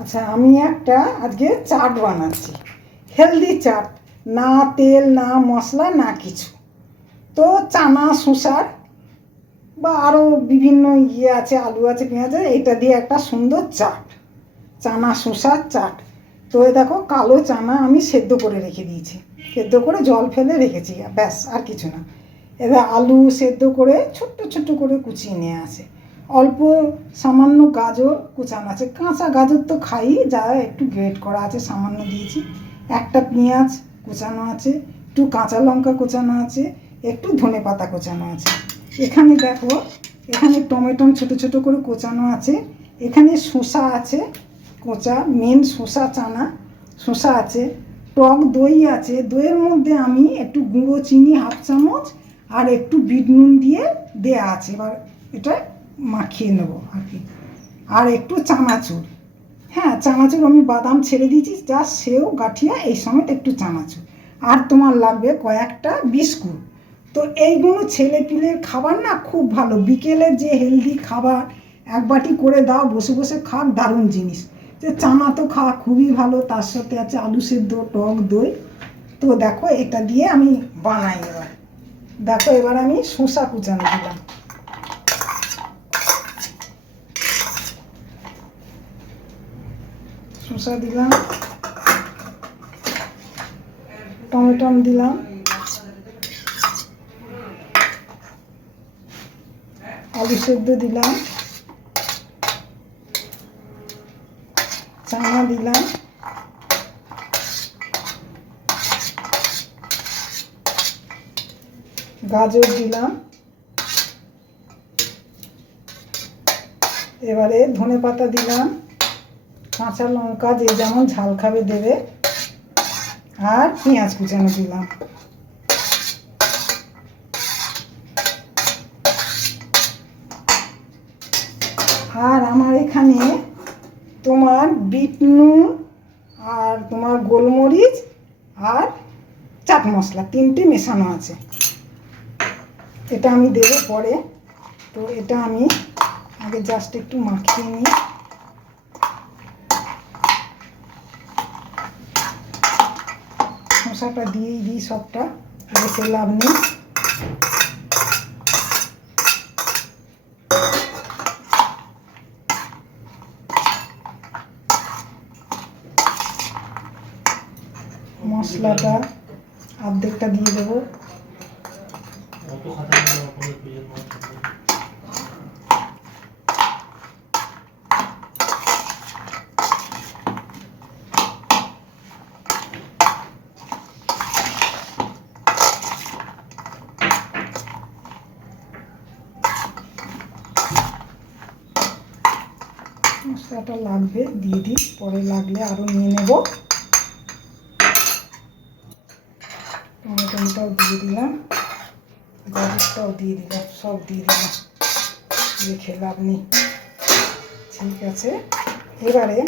আচ্ছা, আমি একটা আজকে চাট বানাচ্ছি, হেলদি চাট, না তেল না মশলা না কিছু। তো চানা শসার বা আরও বিভিন্ন আছে, আলু আছে, পেঁয়াজ আছে, এটা দিয়ে একটা সুন্দর চাট, চানা শসার চাট। তো এই দেখো, কালো চানা আমি সেদ্ধ করে রেখে দিয়েছি, সেদ্ধ করে জল ফেলে রেখেছি, ব্যাস আর কিছু না। এবার আলু সেদ্ধ করে ছোট্ট ছোট্ট করে কুচিয়ে নিয়ে আসে, অল্প সামান্য গাজর কুচানো আছে, কাঁচা গাজর তো খাই, যা একটু গ্রেট করা আছে সামান্য দিয়েছি, একটা পেঁয়াজ কুচানো আছে, একটু কাঁচা লঙ্কা কুচানো আছে, একটু ধনেপাতা কুচানো আছে। এখানে দেখো, এখানে টমেটো ছোটো ছোটো করে কোচানো আছে, এখানে শসা আছে কোচা, মেন শসা চানা, শসা আছে, টক দই আছে, দইয়ের মধ্যে আমি একটু গুঁড়ো চিনি হাফ চামচ আর একটু বিট নুন দিয়ে দেয়া আছে, এবার এটা মাখিয়ে নেবো আর কি। আর একটু চানাচুর, হ্যাঁ চানাচুর আমি বাদাম ছেড়ে দিয়েছি, যা সেও গাঠিয়া এই সময় একটু চানাচুর। আর তোমার লাগবে কয়েকটা বিস্কুট। তো এইগুলো ছেলে পিলের খাবার না, খুব ভালো, বিকেলের যে হেলদি খাবার এক বাটি করে দাও, বসে বসে খাক, দারুণ জিনিস। যে চানা তো খাওয়া খুবই ভালো, তার সাথে আছে আলু সেদ্ধ, টক দই। তো দেখো, এটা দিয়ে আমি বানাই। এবার দেখো, এবার আমি শসা কুচানো দিলাম, শসা দিলাম, টমেটো দিলাম, আলু সেদ্ধ দিলাম, চানা দিলাম, গাজর দিলাম, এবারে ধনেপাতা দিলাম, কাঁচা লঙ্কা যে যেমন ঝাল খাবে দেবে, আর পেঁয়াজ কুচানো দিলাম। আর আমার এখানে তোমার বিট নুন আর তোমার গোলমরিচ আর চাট মশলা তিনটে মেশানো আছে, এটা আমি দেবো পরে। তো এটা আমি আগে জাস্ট একটু মাখিয়ে নিই। শসাটা দিয়েই দিই, সবটা রেখে লাভ নেই। মশলাটা অর্ধেকটা দিয়ে দেবো, মশলাটা লাগবে দিয়ে দিই, পরে লাগলে আরও নিয়ে নেব। টমেটোটাও দিয়ে দিলাম, গাজরটাও দিয়ে দিলাম, সব দিয়ে দিলাম, রেখে লাভ নেই। ঠিক আছে, এবারে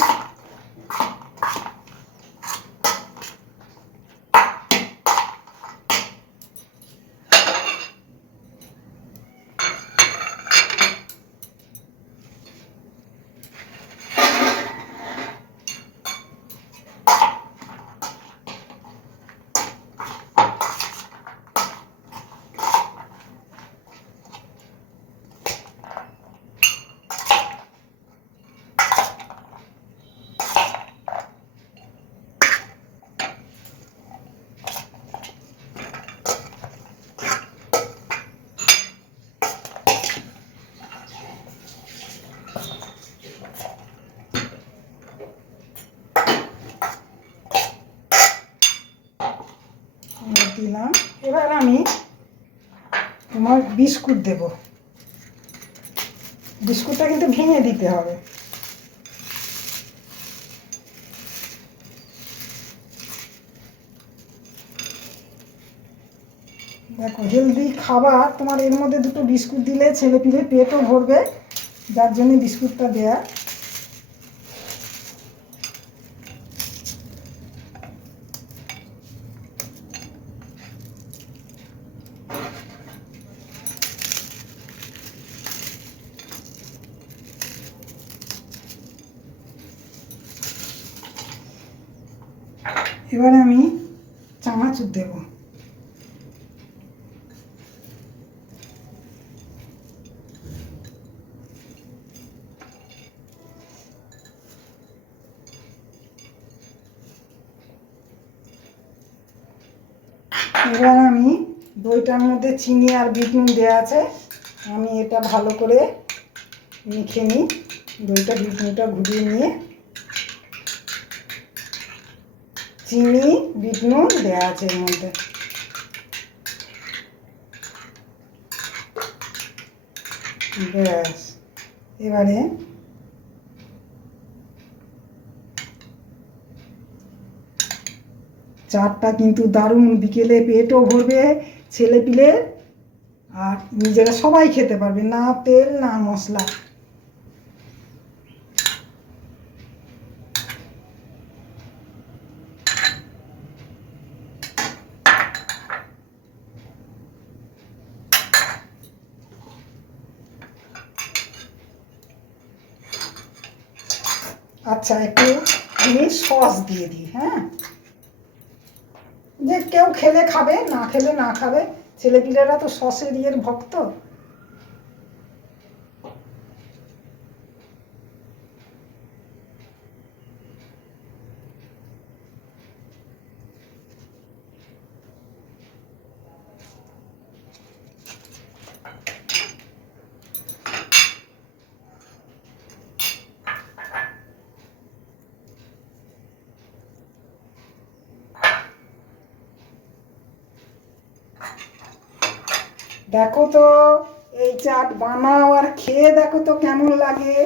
দিলাম। এবার আমি তোমার বিস্কুট দেব, বিস্কুটটা কিন্তু ভেঙে দিতে হবে। দেখো, হেলদি খাবার, তোমার এর মধ্যে দুটো বিস্কুট দিলে ছেলে পিলে পেটও ভরবে, যার জন্য বিস্কুটটা দেয়া। এবারে আমি চানাচুর দেব। এবার আমি দইটার মধ্যে চিনি আর বিট নুন দেওয়া আছে, আমি এটা ভালো করে মেখে নিই। দইটা বিট নুনটা ঘুরিয়ে নিয়ে চিনি বিট নুন দেওয়া আছে এর মধ্যে। ব্যাস, এবারে চাটটা কিন্তু দারুণ, বিকেলে পেটও ভরবে ছেলেপিলে, আর নিজেরা সবাই খেতে পারবে, না তেল না মশলা। আচ্ছা, একটু আমি সস দিয়ে দিই। হ্যাঁ, যে কেউ খেলে খাবে, না খেলে না খাবে, ছেলেপিলেরা তো সসের ইয়ের ভক্ত। দেখো তো, এই চাট বানাও আর খেয়ে দেখো তো কেমন লাগে।